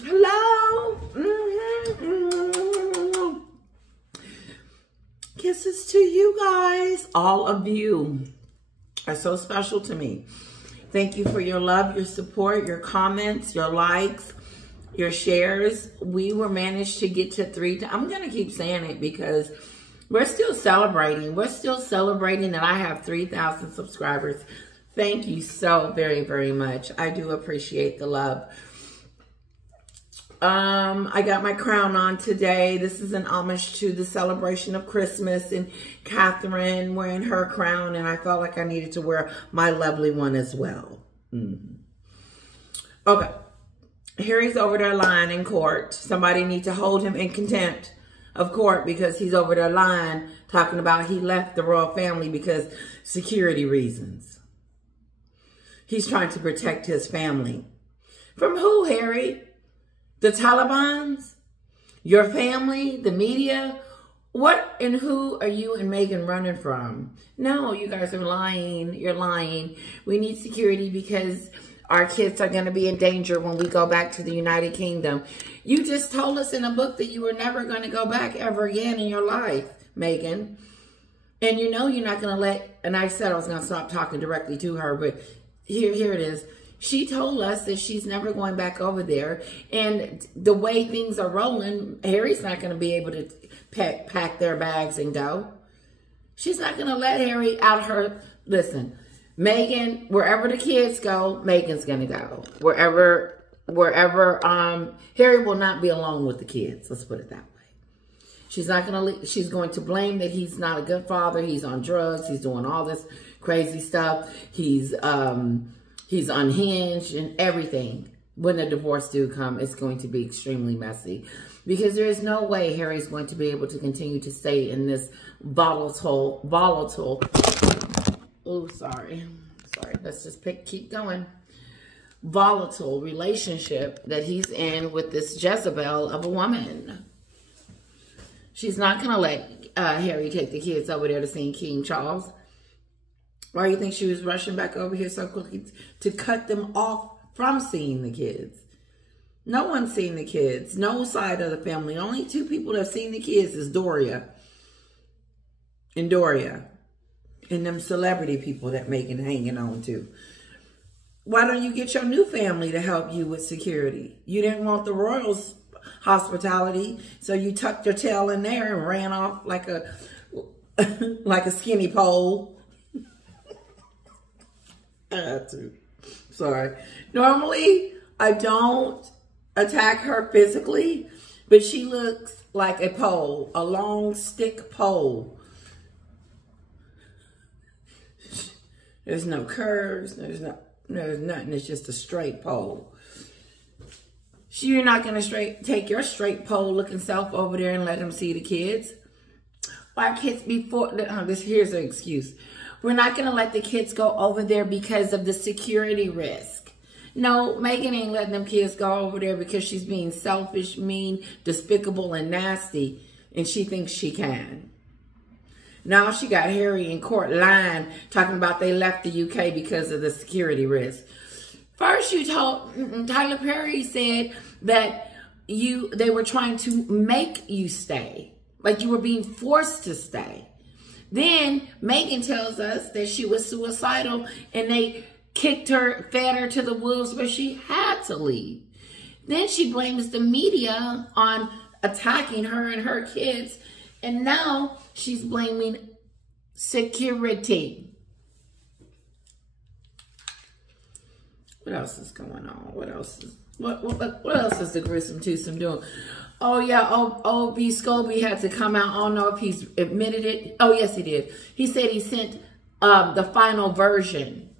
Hello. Kisses to you guys. All of you are so special to me. Thank you for your love, your support, your comments, your likes, your shares. We were managed to get to 3. I'm going to keep saying it because we're still celebrating. We're still celebrating that I have 3,000 subscribers. Thank you so very, very much. I do appreciate the love. I got my crown on today. This is an homage to the celebration of Christmas and Catherine wearing her crown, and I felt like I needed to wear my lovely one as well. Okay. Harry's over there lying in court. Somebody need to hold him in contempt of court because he's over there lying, talking about he left the royal family because security reasons. He's trying to protect his family. From who, Harry? The Talibans? Your family? The media? What and who are you and Meghan running from? No, you guys are lying. You're lying. We need security because our kids are going to be in danger when we go back to the United Kingdom. You just told us in a book that you were never going to go back ever again in your life, Meghan. And you know you're not going to let, and I said I was going to stop talking directly to her, but here it is. She told us that she's never going back over there. And the way things are rolling, Harry's not going to be able to pack their bags and go. She's not going to let Harry out her... Listen, Meghan, wherever the kids go, Meghan's going to go. Wherever, Harry will not be alone with the kids. Let's put it that way. She's not going to... She's going to blame that he's not a good father. He's on drugs. He's doing all this crazy stuff. He's unhinged and everything. When the divorce do come, it's going to be extremely messy. Because there is no way Harry's going to be able to continue to stay in this volatile, oh, sorry, let's just keep going. Volatile relationship that he's in with this Jezebel of a woman. She's not going to let Harry take the kids over there to see King Charles. Why do you think she was rushing back over here so quickly to cut them off from seeing the kids? No one's seen the kids. No side of the family. Only 2 people that have seen the kids is Doria. And them celebrity people that Meghan hanging on to. Why don't you get your new family to help you with security? You didn't want the royals' hospitality, so you tucked your tail in there and ran off like a like a skinny pole. I had to. Sorry. Normally, I don't attack her physically, but she looks like a pole, a long stick pole. There's no curves. There's nothing. It's just a straight pole. You're not going to take your straight pole looking self over there and let them see the kids. Our kids before, here's an excuse. We're not going to let the kids go over there because of the security risk. No, Meghan ain't letting them kids go over there because she's being selfish, mean, despicable, and nasty. And she thinks she can. Now she got Harry in court lying, talking about they left the UK because of the security risk. First you told, Tyler Perry said that they were trying to make you stay. Like you were being forced to stay. Then Meghan tells us that she was suicidal and they kicked her, fed her to the wolves where she had to leave. Then she blames the media on attacking her and her kids. And now she's blaming security. What else is going on? What else is the gruesome twosome doing? Oh, yeah, O.B. Scobie had to come out. I don't know if he's admitted it. Oh, yes, he did. He said he sent the final version.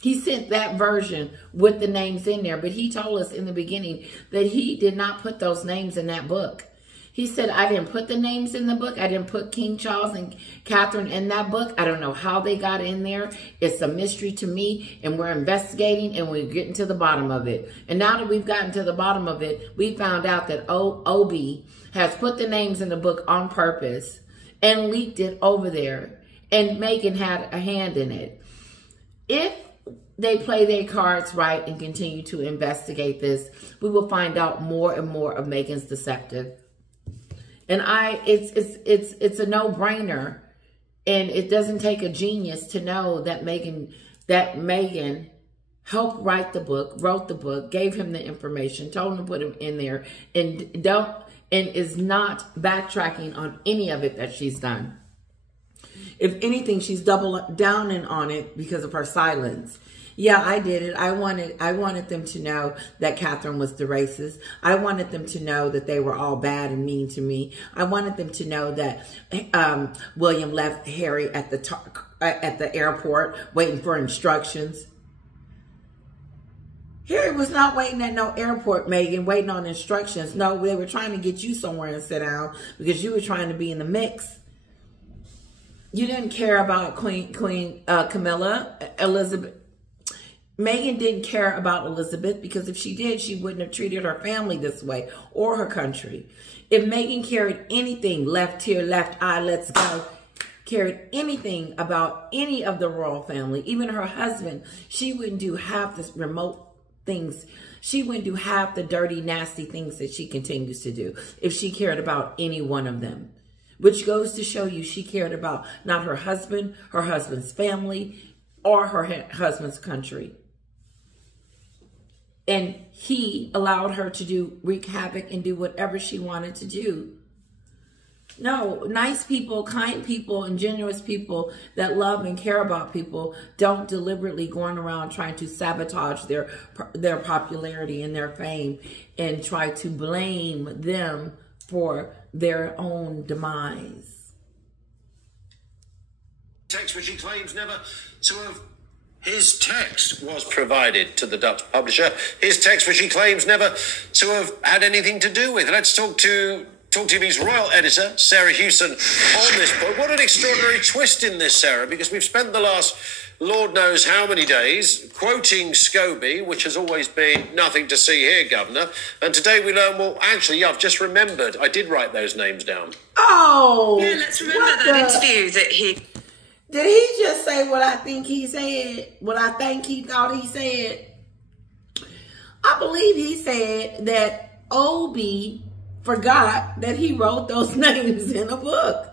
He sent that version with the names in there. But he told us in the beginning that he did not put those names in that book. He said, I didn't put the names in the book. I didn't put King Charles and Catherine in that book. I don't know how they got in there. It's a mystery to me, and we're investigating, and we're getting to the bottom of it. And now that we've gotten to the bottom of it, we found out that Obi has put the names in the book on purpose and leaked it over there, and Meghan had a hand in it. If they play their cards right and continue to investigate this, we will find out more and more of Meghan's deceptive. And it's a no-brainer, and it doesn't take a genius to know that Meghan helped write the book, wrote the book, gave him the information, told him to put him in there, and is not backtracking on any of it that she's done. If anything, she's double downing on it because of her silence. Yeah, I did it. I wanted them to know that Catherine was the racist. I wanted them to know that they were all bad and mean to me. I wanted them to know that William left Harry at the airport waiting for instructions. Harry was not waiting at no airport, Meghan, waiting on instructions. No, they were trying to get you somewhere and sit down because you were trying to be in the mix. You didn't care about Queen Camilla, Elizabeth. Meghan didn't care about Elizabeth because if she did, she wouldn't have treated her family this way or her country. If Meghan cared anything, left here, left eye, let's go, cared anything about any of the royal family, even her husband, she wouldn't do half this remote things. She wouldn't do half the dirty, nasty things that she continues to do if she cared about any one of them. Which goes to show you she cared about not her husband's family, or her husband's country. And he allowed her to wreak havoc and do whatever she wanted to do. No, nice people, kind people, and generous people that love and care about people don't deliberately going around trying to sabotage their popularity and their fame and try to blame them for their own demise. Text which he claims never to have... His text was provided to the Dutch publisher. His text which he claims never to have had anything to do with. Let's talk to TV's royal editor, Sarah Hewson, on this book. What an extraordinary twist in this, Sarah, because we've spent the last Lord knows how many days quoting Scobie, which has always been nothing to see here, Governor. And today we learn, well, actually, yeah, I've just remembered. I did write those names down. Oh! Yeah, let's remember that interview that he... Did he just say what I think he said? What I think he thought he said? I believe he said that Omid forgot that he wrote those names in a book.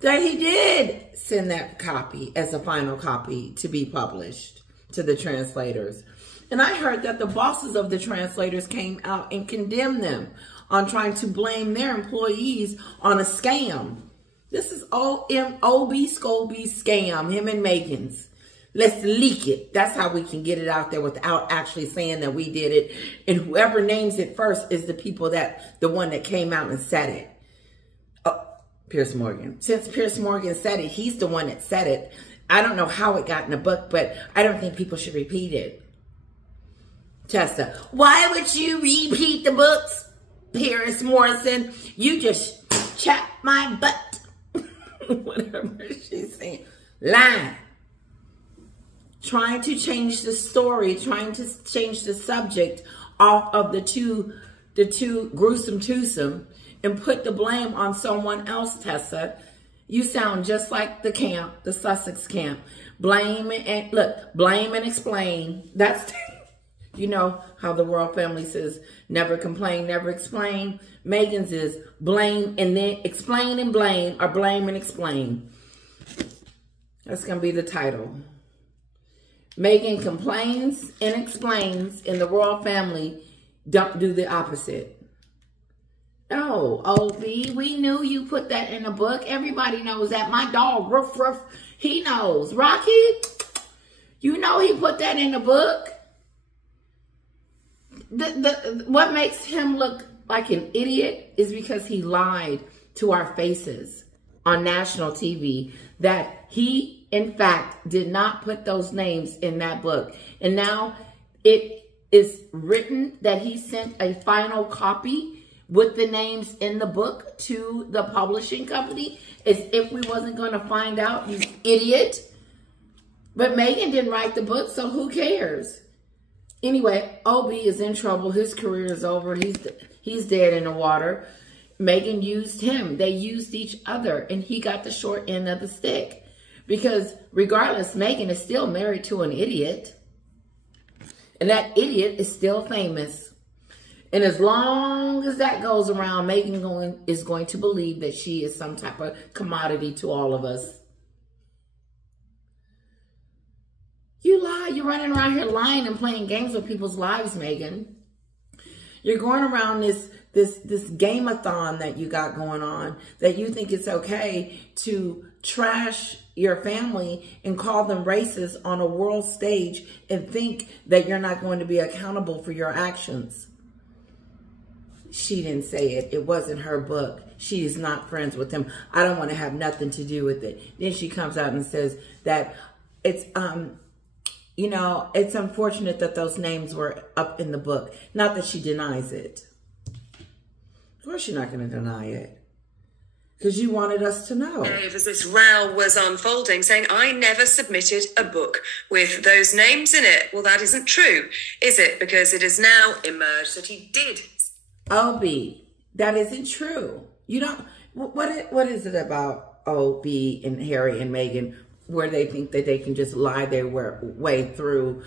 That he did send that copy as a final copy to be published to the translators. And I heard that the bosses of the translators came out and condemned them on trying to blame their employees on a scam. This is Omid Scobie's scam, him and Meghan's. Let's leak it. That's how we can get it out there without actually saying that we did it. And whoever names it first is the one that came out and said it. Oh, Piers Morgan. Since Piers Morgan said it, he's the one that said it. I don't know how it got in the book, but I don't think people should repeat it. Tessa, why would you repeat the books, Piers Morrison? You just chat my butt. Whatever she's saying. Lying. Trying to change the story, trying to change the subject off of the two gruesome twosome and put the blame on someone else, Tessa. You sound just like the camp, the Sussex camp. Blame and explain. That's, you know how the royal family says, never complain, never explain. Meghan's is blame and then explain and blame, or blame and explain. That's going to be the title. Meghan complains and explains, and the royal family don't do the opposite. No, Omid, we knew you put that in a book. Everybody knows that. My dog, Ruff Ruff, he knows. Rocky, you know he put that in the book. What makes him look like an idiot is because he lied to our faces on national TV that he, in fact, did not put those names in that book. And now it is written that he sent a final copy with the names in the book to the publishing company, as if we wasn't going to find out, you idiot. But Meghan didn't write the book, so who cares? Anyway, Omid is in trouble. His career is over. He's dead in the water. Meghan used him. They used each other, and he got the short end of the stick. Because regardless, Meghan is still married to an idiot. And that idiot is still famous. And as long as that goes around, Meghan is going to believe that she is some type of commodity to all of us. You lie. You're running around here lying and playing games with people's lives, Meghan. You're going around this game-a-thon that you got going on, that you think it's okay to trash your family and call them racist on a world stage and think that you're not going to be accountable for your actions. She didn't say it. It wasn't her book. She is not friends with him. I don't want to have nothing to do with it. Then she comes out and says that it's, you know, it's unfortunate that those names were up in the book. Not that she denies it. Of course you're not going to deny it. Because you wanted us to know. As this row was unfolding, saying, I never submitted a book with those names in it. Well, that isn't true, is it? Because it has now emerged that he did. Obi, that isn't true. You don't, what is it about Obi and Harry and Meghan where they think that they can just lie their way through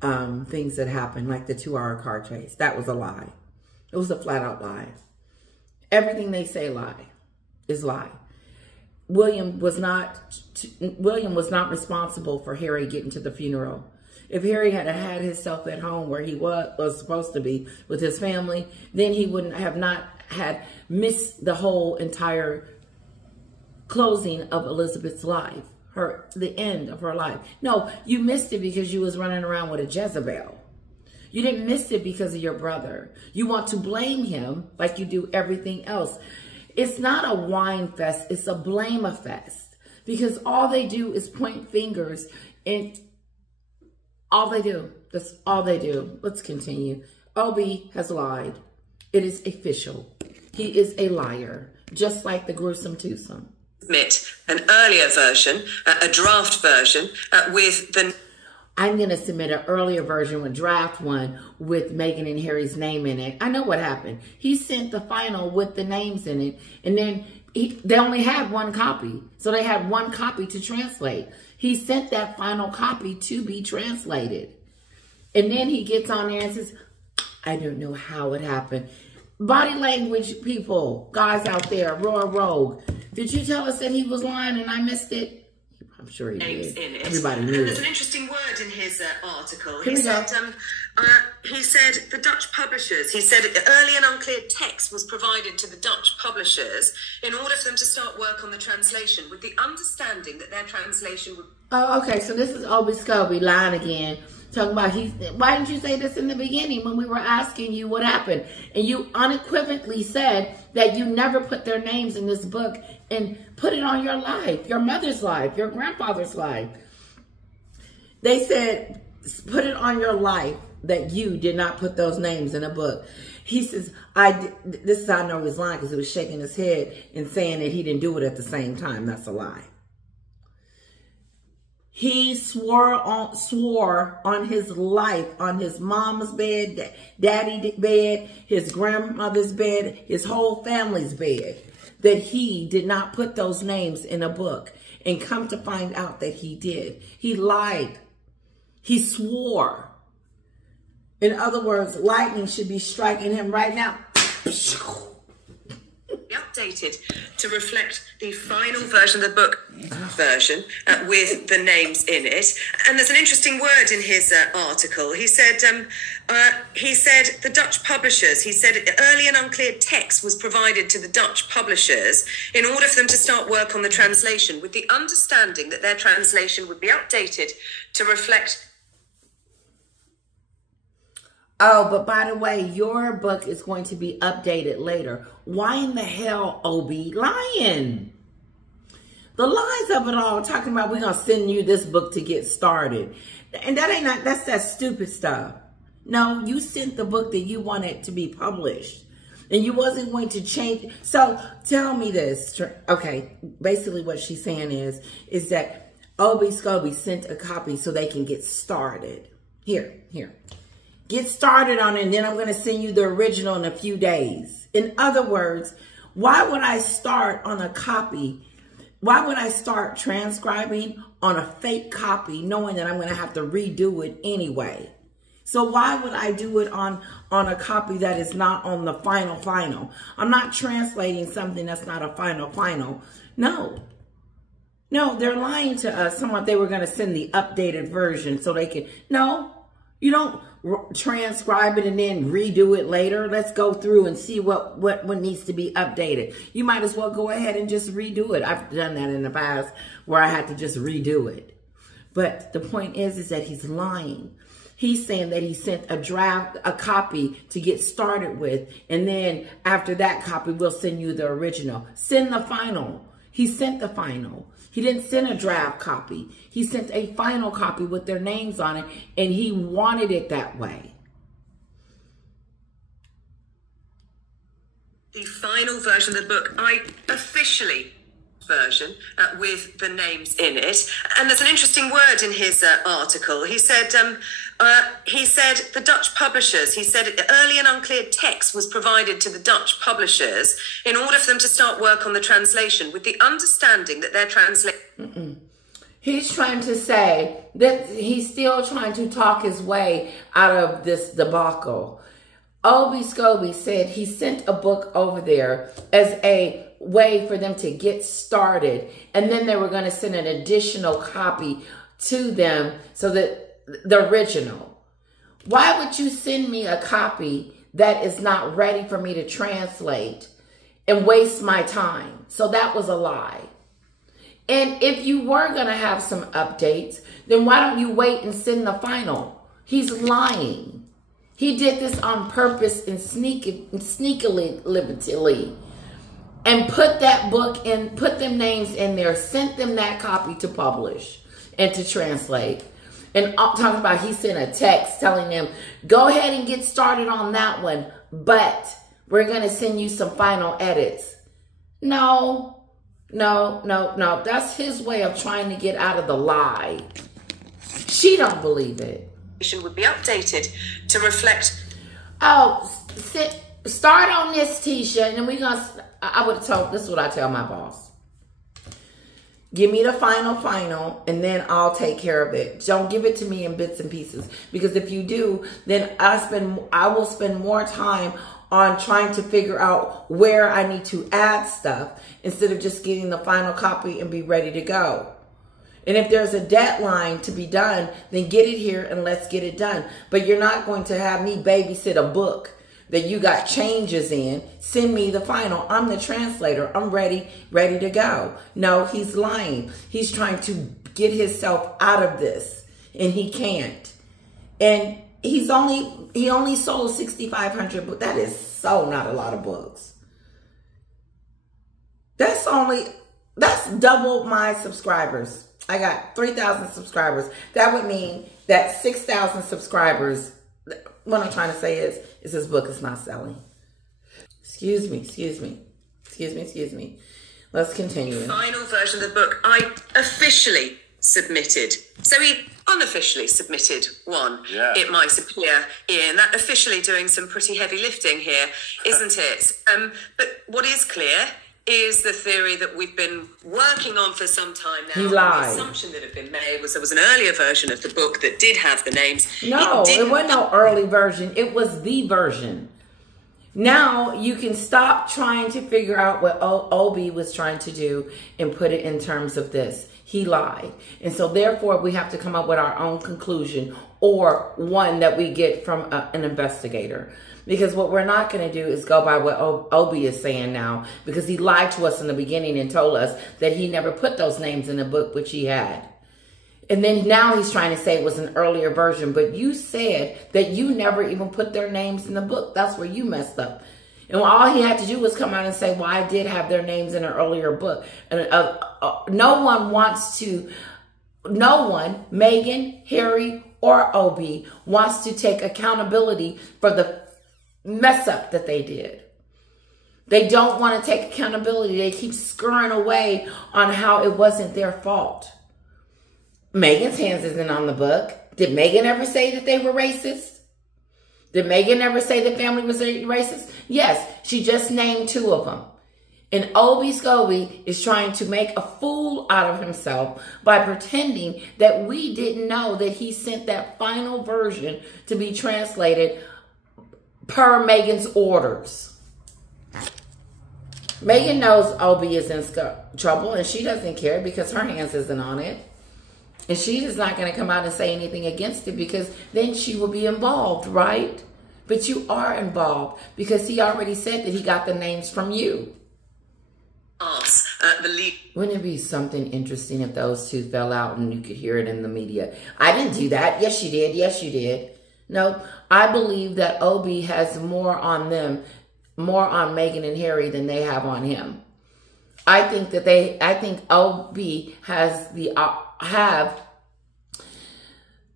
things that happen, like the 2-hour car chase? That was a lie. It was a flat out lie. Everything they say is lie. William was not responsible for Harry getting to the funeral. If Harry had had himself at home where he was supposed to be with his family, then he wouldn't have not had missed the whole entire closing of Elizabeth's life, the end of her life. No, you missed it because you was running around with a Jezebel. You didn't miss it because of your brother. You want to blame him like you do everything else. It's not a whine fest. It's a blame-a-fest. Because all they do is point fingers and all they do. That's all they do. Let's continue. Obi has lied. It is official. He is a liar. Just like the gruesome twosome. Submit an earlier version, a draft version with the... I'm going to submit an earlier version with draft one with Meghan and Harry's name in it. I know what happened. He sent the final with the names in it. And then they only had one copy. So they had one copy to translate. He sent that final copy to be translated. And then he gets on there and says, I don't know how it happened. Body language people, guys out there, Roy Rogue. Did you tell us that he was lying and I missed it? I'm sure he did. Everybody knew There's it. an interesting word in his article. He said the Dutch publishers, he said early and unclear text was provided to the Dutch publishers in order for them to start work on the translation with the understanding that their translation would... Oh, okay. So this is Obi Scobie lying again. Talking about why didn't you say this in the beginning when we were asking you what happened? And you unequivocally said that you never put their names in this book and put it on your life, your mother's life, your grandfather's life. They said, put it on your life that you did not put those names in a book. He says, this is how I know he was lying, because he was shaking his head and saying that he didn't do it at the same time. That's a lie. He swore on his life, on his mama's bed, daddy's bed, his grandmother's bed, his whole family's bed, that he did not put those names in a book. And come to find out that he did. He lied. He swore. In other words, lightning should be striking him right now. Updated to reflect the final version of the book version with the names in it. And there's an interesting word in his article. He said the Dutch publishers, he said early and unclear text was provided to the Dutch publishers in order for them to start work on the translation with the understanding that their translation would be updated to reflect... Oh, but by the way, your book is going to be updated later. Why in the hell, Obi, lying? The lies of it all, talking about we're going to send you this book to get started. And that's that stupid stuff. No, you sent the book that you wanted to be published. And you wasn't going to change. So tell me this. Okay, basically what she's saying is that Obi Scobie sent a copy so they can get started. Here. Get started on it, and then I'm going to send you the original in a few days. In other words, why would I start on a copy why would I start transcribing on a fake copy knowing that I'm going to have to redo it anyway? So why would I do it on a copy that is not on the final? I'm not translating something that's not a final. No, they're lying to us. Someone, they were going to send the updated version so they can. No, you don't transcribe it and then redo it later. Let's go through and see what needs to be updated. You might as well go ahead and just redo it. I've done that in the past where I had to just redo it. But the point is that he's lying. He's saying that he sent a copy to get started with, and then after that copy, we'll send you the original. Send the final. He sent the final. He didn't send a draft copy. He sent a final copy with their names on it, and he wanted it that way. The final version of the book, version with the names in it. And there's an interesting word in his article. He said the Dutch publishers, he said early and unclear text was provided to the Dutch publishers in order for them to start work on the translation with the understanding that their translation... He's trying to say that he's still trying to talk his way out of this debacle. Obi Scobie said he sent a book over there as a way for them to get started, and then they were going to send an additional copy to them so that the original. Why would you send me a copy that is not ready for me to translate and waste my time? So that was a lie. And if you were going to have some updates, then why don't you wait and send the final? He's lying. He did this on purpose and sneakily, and put that book in, put them names in there, sent them that copy to publish and to translate. And talking about he sent a text telling them, go ahead and get started on that one, but we're going to send you some final edits. No. That's his way of trying to get out of the lie. She don't believe it. Would be updated to reflect. Oh, start on this, Tisha, and then we're gonna. I would have told. This is what I tell my boss. Give me the final, and then I'll take care of it. Don't give it to me in bits and pieces, because if you do, then I will spend more time on trying to figure out where I need to add stuff instead of just getting the final copy and be ready to go. And if there's a deadline to be done, then get it here and let's get it done. But you're not going to have me babysit a book that you got changes in. Send me the final. I'm the translator. I'm ready to go. No, he's lying. He's trying to get himself out of this, and he can't. And he only sold 6,500 books. That is so not a lot of books. That's double my subscribers. I got 3,000 subscribers. That would mean that 6,000 subscribers. What I'm trying to say is this book is not selling. Excuse me. Let's continue. The final version of the book, I officially submitted. So he unofficially submitted one. Yeah. It might appear, Ian. That officially doing some pretty heavy lifting here, isn't it? But what is clear is the theory that we've been working on for some time now. He lied. The assumption that had been made was there was an earlier version of the book that did have the names. No, it wasn't no early version. It was the version. Now you can stop trying to figure out what Obi was trying to do and put it in terms of this. He lied. And so therefore we have to come up with our own conclusion, or one that we get from an investigator. Because what we're not going to do is go by what Obi is saying now, because he lied to us in the beginning and told us that he never put those names in the book, which he had. And then now he's trying to say it was an earlier version, but you said that you never even put their names in the book. That's where you messed up. And all he had to do was come out and say, well, I did have their names in an earlier book. And no one, Megan, Harry, or Obi, wants to take accountability for the mess up that they did. They don't want to take accountability. They keep scurrying away on how it wasn't their fault. Megan's hands isn't on the book. Did Megan ever say that they were racist? Did Megan ever say the family was racist? Yes, she just named 2 of them. And Obi Scobie is trying to make a fool out of himself by pretending that we didn't know that he sent that final version to be translated per Megan's orders. Megan knows Obi is in trouble, and she doesn't care because her hands isn't on it. And she is not going to come out and say anything against it because then she will be involved, right? But you are involved because he already said that he got the names from you. Wouldn't it be something interesting if those two fell out and you could hear it in the media? I didn't do that. Yes, you did. Yes, you did. No, I believe that Obi has more on them, more on Meghan and Harry than they have on him. I think Obi has the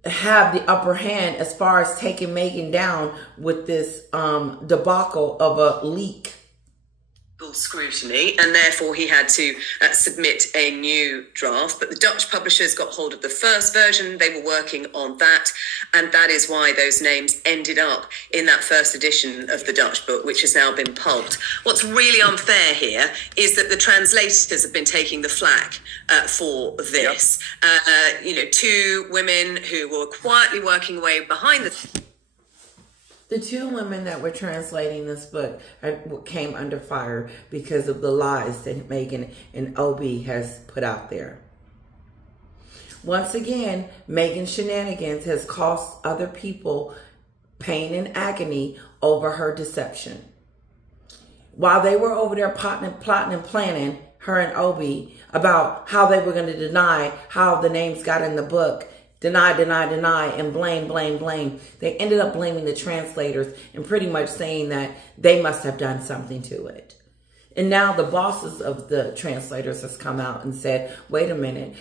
have the upper hand as far as taking Meghan down with this debacle of a leak. Scrutiny, and therefore he had to submit a new draft. But the Dutch publishers got hold of the first version. They were working on that, and that is why those names ended up in that first edition of the Dutch book, which has now been pulped. What's really unfair here is that the translators have been taking the flak for this. Yep. Two women who were quietly working away behind The two women that were translating this book came under fire because of the lies that Meghan and Obi has put out there. Once again, Meghan's shenanigans has cost other people pain and agony over her deception. While they were over there plotting and planning, her and Obi, about how they were going to deny how the names got in the book, deny, and blame. They ended up blaming the translators and pretty much saying that they must have done something to it. And now the bosses of the translators has come out and said, wait a minute,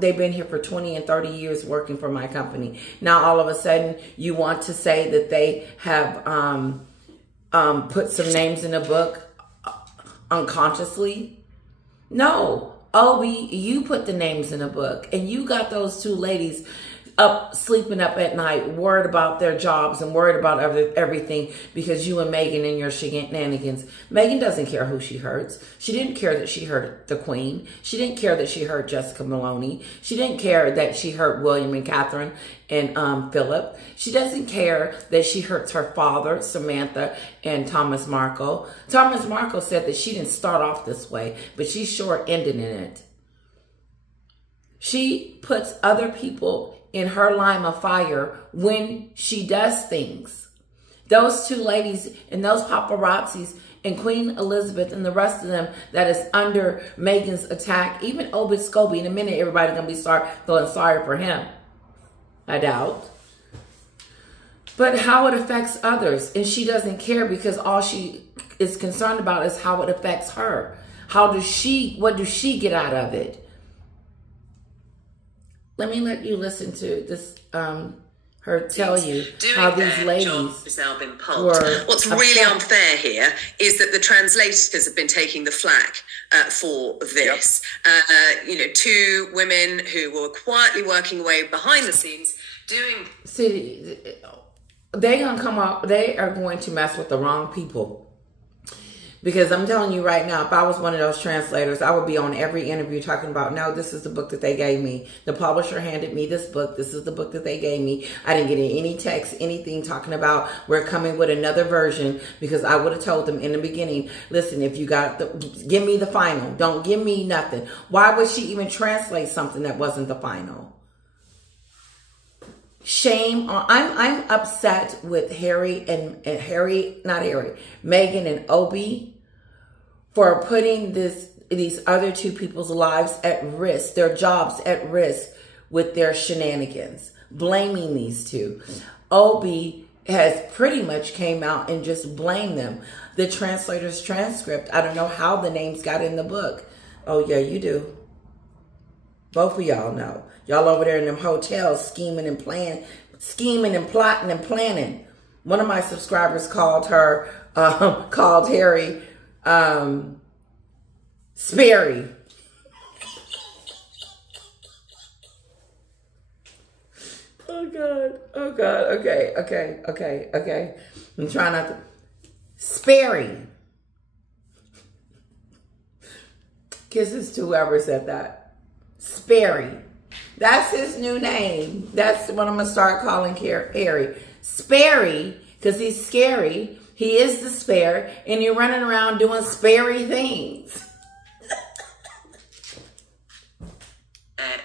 they've been here for 20 and 30 years working for my company. Now all of a sudden you want to say that they have put some names in a book unconsciously? No. Obi, you put the names in a book, and you got those two ladies up, sleeping up at night, worried about their jobs and worried about everything because you and Meghan and your shenanigans. Meghan doesn't care who she hurts. She didn't care that she hurt the Queen. She didn't care that she hurt Jessica Maloney. She didn't care that she hurt William and Catherine and Philip. She doesn't care that she hurts her father, Samantha, and Thomas Markle. Thomas Markle said that she didn't start off this way, but she sure ended in it. She puts other people in her line of fire when she does things. Those two ladies and those paparazzis and Queen Elizabeth and the rest of them that is under Meghan's attack, even Omid Scobie, in a minute everybody's going to be feeling sorry for him. I doubt. But how it affects others, and she doesn't care because all she is concerned about is how it affects her. What does she get out of it? Let me let you listen to this, her tell you how these ladies has now been pulped. What's really unfair here is that the translators have been taking the flak for this. Yep. Two women who were quietly working away behind the scenes doing... See, they're going to come up, they are going to mess with the wrong people. Because I'm telling you right now, if I was one of those translators, I would be on every interview talking about, no, this is the book that they gave me. The publisher handed me this book. This is the book that they gave me. I didn't get any text, anything talking about we're coming with another version, because I would have told them in the beginning, listen, if you got give me the final. Don't give me nothing. Why would she even translate something that wasn't the final? Shame on, I'm upset with Meghan and Obi for putting these other two people's lives at risk, their jobs at risk with their shenanigans, blaming these two. Obi has pretty much came out and just blamed them. The translator's transcript, I don't know how the names got in the book. Oh yeah, you do. Both of y'all know. Y'all over there in them hotels scheming and plotting and planning. One of my subscribers called Harry, Sperry. Oh God. Okay. I'm trying not to. Sperry. Kisses to whoever said that. Sperry. That's his new name. That's what I'm going to start calling Harry. Sperry, because he's scary. He is the spare, and you're running around doing sperry things.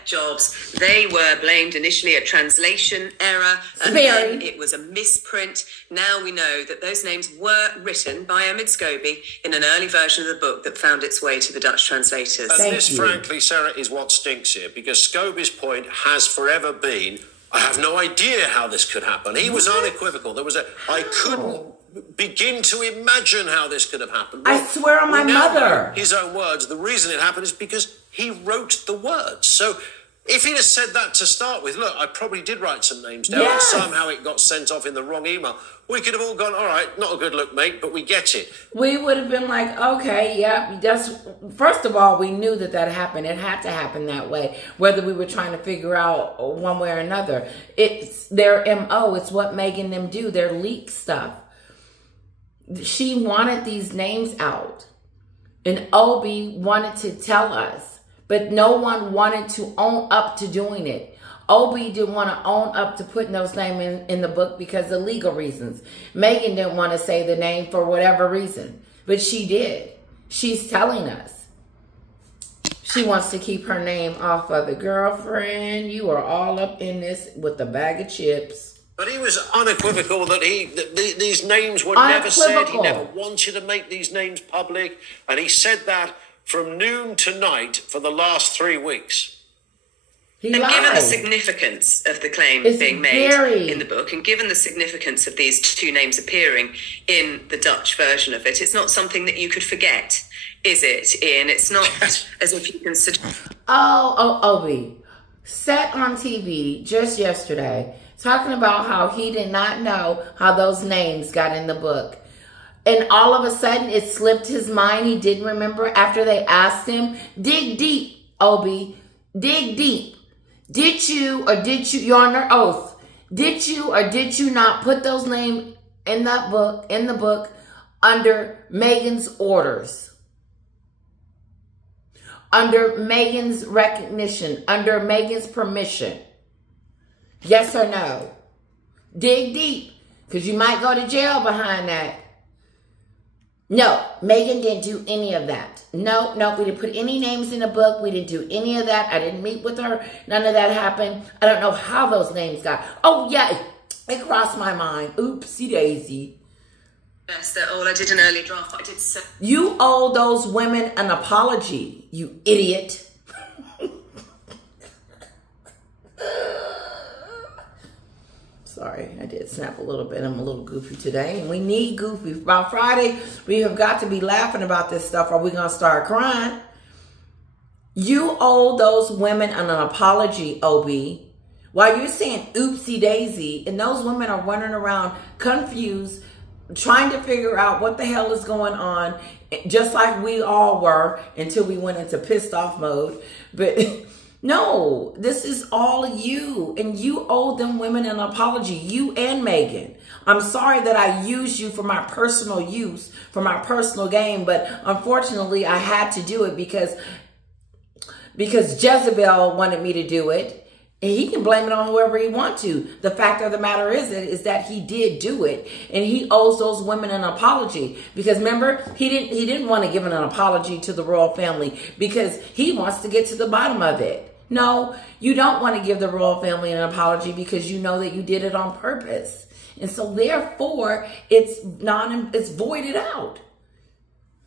Jobs. They were blamed initially a translation error, and then it was a misprint. Now we know that those names were written by Omid Scobie in an early version of the book that found its way to the Dutch translators. And this, frankly, Sarah, is what stinks here, because Scobie's point has forever been, I have no idea how this could happen. He was unequivocal. There was I couldn't begin to imagine how this could have happened. Well, I swear on my mother. His own words, the reason it happened is because he wrote the words. So if he'd have said that to start with, look, I probably did write some names down, and somehow it got sent off in the wrong email, we could have all gone, all right, not a good look, mate, but we get it. We would have been like, okay, yeah, that's, first of all, we knew that happened. It had to happen that way, whether we were trying to figure out one way or another. It's their MO. It's what Megan them do. Their leak stuff. She wanted these names out, and Obi wanted to tell us, but no one wanted to own up to doing it. Obi didn't want to own up to putting those names in the book because of legal reasons. Megan didn't want to say the name for whatever reason, but she did. She's telling us. She wants to keep her name off of the girlfriend. You are all up in this with a bag of chips. But he was unequivocal that these names were never said. He never wanted to make these names public. And he said that from noon to night for the last 3 weeks. Given the significance of the claim being made in the book, and given the significance of these two names appearing in the Dutch version of it, it's not something that you could forget, is it, Ian? It's not as if you can... Obi, set on TV just yesterday, talking about how he did not know how those names got in the book. And all of a sudden, it slipped his mind. He didn't remember after they asked him. Dig deep, Obi. Dig deep. Did you or did you, you're on oath, did you or did you not put those names in the book under Megan's orders? Under Megan's recognition, under Megan's permission? Yes or no? Dig deep, because you might go to jail behind that. No, Megan didn't do any of that. No, we didn't put any names in the book. We didn't do any of that. I didn't meet with her. None of that happened. I don't know how those names got. Oh, yeah, it crossed my mind. Oopsie daisy. Yes, I did an early draft, but I did say... You owe those women an apology, you idiot. Sorry, I did snap a little bit. I'm a little goofy today, and we need goofy. By Friday, we have got to be laughing about this stuff, or we're going to start crying. You owe those women an apology, Obi. While you're saying oopsie daisy, and those women are running around confused, trying to figure out what the hell is going on, just like we all were until we went into pissed off mode. But... no, this is all you, and you owe them women an apology, you and Megan. I'm sorry that I used you for my personal use, for my personal gain, but unfortunately I had to do it because Jezebel wanted me to do it, and he can blame it on whoever he wants to. The fact of the matter is that he did do it, and he owes those women an apology. Because remember, he didn't want to give an apology to the royal family because he wants to get to the bottom of it. No, you don't want to give the royal family an apology because you know that you did it on purpose. And so therefore, it's voided out.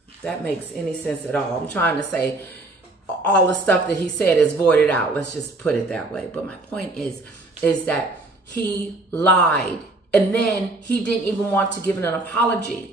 If that makes any sense at all. I'm trying to say all the stuff that he said is voided out. Let's just put it that way. But my point is that he lied. And then he didn't even want to give an apology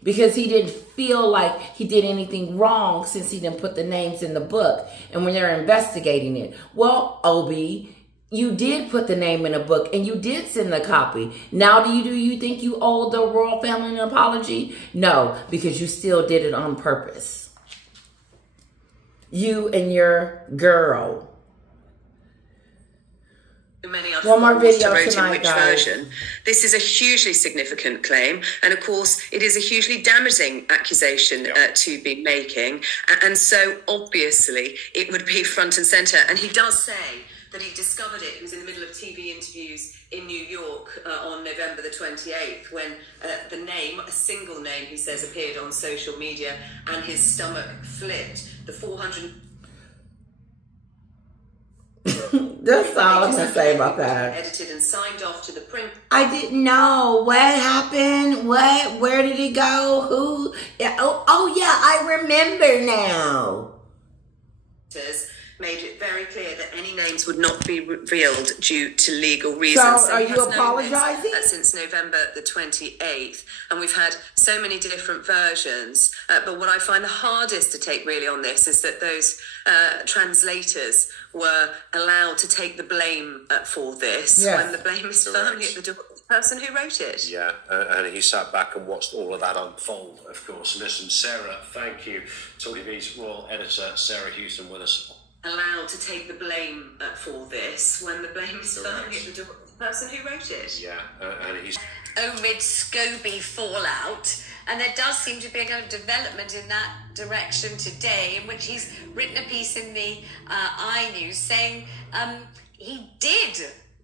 because he didn't feel like he did anything wrong since he didn't put the names in the book. And when they're investigating it, well, Obi, you did put the name in a book and you did send the copy. Now do you think you owe the royal family an apology? No, because you still did it on purpose. You and your girl. Many others one more video wrote tonight, in which guys. version. This is a hugely significant claim, and of course, it is a hugely damaging accusation to be making. And so, obviously, it would be front and centre. And he does say that he discovered it. He was in the middle of TV interviews in New York on November the 28th when the name, a single name, he says, appeared on social media, and his stomach flipped. The 400. That's all I'm gonna say about that. Edited and signed off to the print. I didn't know what happened. What? Where did it go? Who? Yeah. Oh yeah, I remember now. Made it very clear that any names would not be revealed due to legal reasons. So are you apologizing? Since November the 28th, and we've had so many different versions. But what I find the hardest to take really on this is that those translators were allowed to take the blame for this when the blame is firmly at the door of the person who wrote it. Yeah, and he sat back and watched all of that unfold, of course. Listen, Sarah, thank you. Talk TV's royal editor, Sarah Houston, with us. Allowed to take the blame for this when the blame is firmly at the door of the person who wrote it. Yeah, and he's... Omid Scobie fallout, and there does seem to be a development in that direction today, in which he's written a piece in the iNews saying he did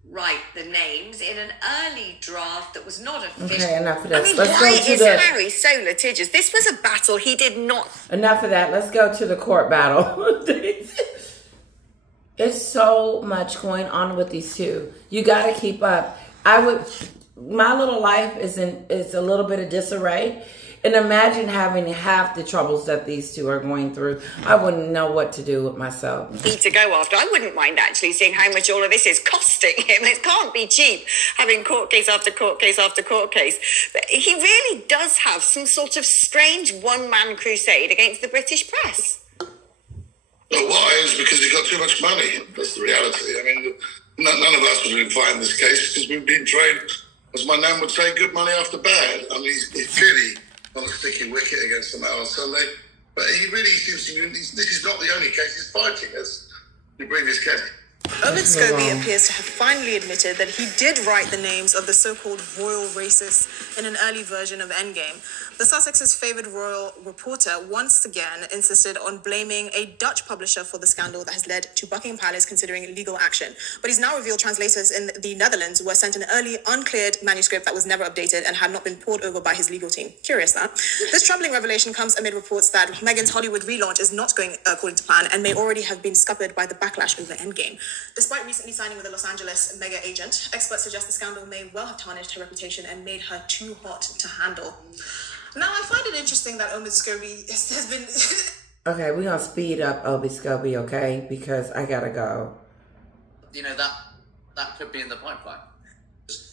write the names in an early draft that was not official. Okay, enough of that. I mean, Let's why go to is the... Harry so litigious? This was a battle he did not... Enough of that. Let's go to the court battle. It's so much going on with these two. You got to keep up. My little life is a little bit of disarray. And imagine having half the troubles that these two are going through. I wouldn't know what to do with myself. To go after. I wouldn't mind actually seeing how much all of this is costing him. It can't be cheap having court case after court case after court case. But he really does have some sort of strange one-man crusade against the British press. Well, why? It's because he's got too much money. That's the reality. I mean, none of us would have been fighting this case because we've been trained, as my nan would say, good money after bad. I mean, he's clearly on a sticky wicket against them out on Sunday, but he really seems to be, this is not the only case he's fighting, as the previous case. Omid Scobie appears to have finally admitted that he did write the names of the so-called royal racists in an early version of Endgame. The Sussex's favoured royal reporter once again insisted on blaming a Dutch publisher for the scandal that has led to Buckingham Palace considering legal action. But he's now revealed translators in the Netherlands were sent an early uncleared manuscript that was never updated and had not been pored over by his legal team. Curious that. This troubling revelation comes amid reports that Meghan's Hollywood relaunch is not going according to plan and may already have been scuppered by the backlash over Endgame. Despite recently signing with a Los Angeles mega agent, experts suggest the scandal may well have tarnished her reputation and made her too hot to handle. Now, I find it interesting that Omid Scobie has been... Okay, we're going to speed up Omid Scobie, okay? Because I got to go. You know, that could be in the pipeline.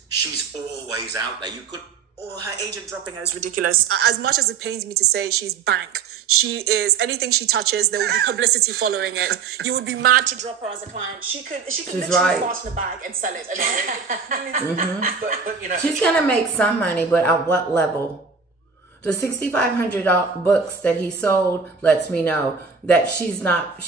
She's always out there. You could... Or her agent dropping her is ridiculous. As much as it pains me to say, she's bank. She is, anything she touches, there will be publicity following it. You would be mad to drop her as a client. She could literally fasten a bag and sell it. But, you know... She's going to make some money, but at what level? The 6,500 books that he sold lets me know that she's not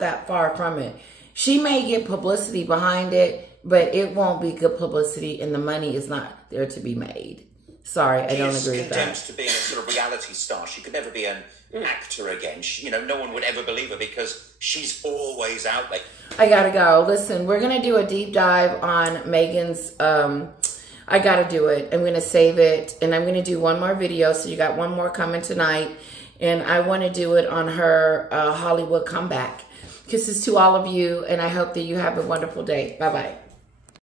that far from it. She may get publicity behind it, but it won't be good publicity and the money is not there to be made. Sorry, I don't agree with that. She's condemned to being a sort of reality star. She could never be an actor again. No one would ever believe her because she's always out there. I gotta go. Listen, we're gonna do a deep dive on Meghan's... I gotta do it. I'm gonna save it, and I'm gonna do one more video. So you got one more coming tonight, and I want to do it on her Hollywood comeback. Kisses to all of you, and I hope that you have a wonderful day. Bye bye.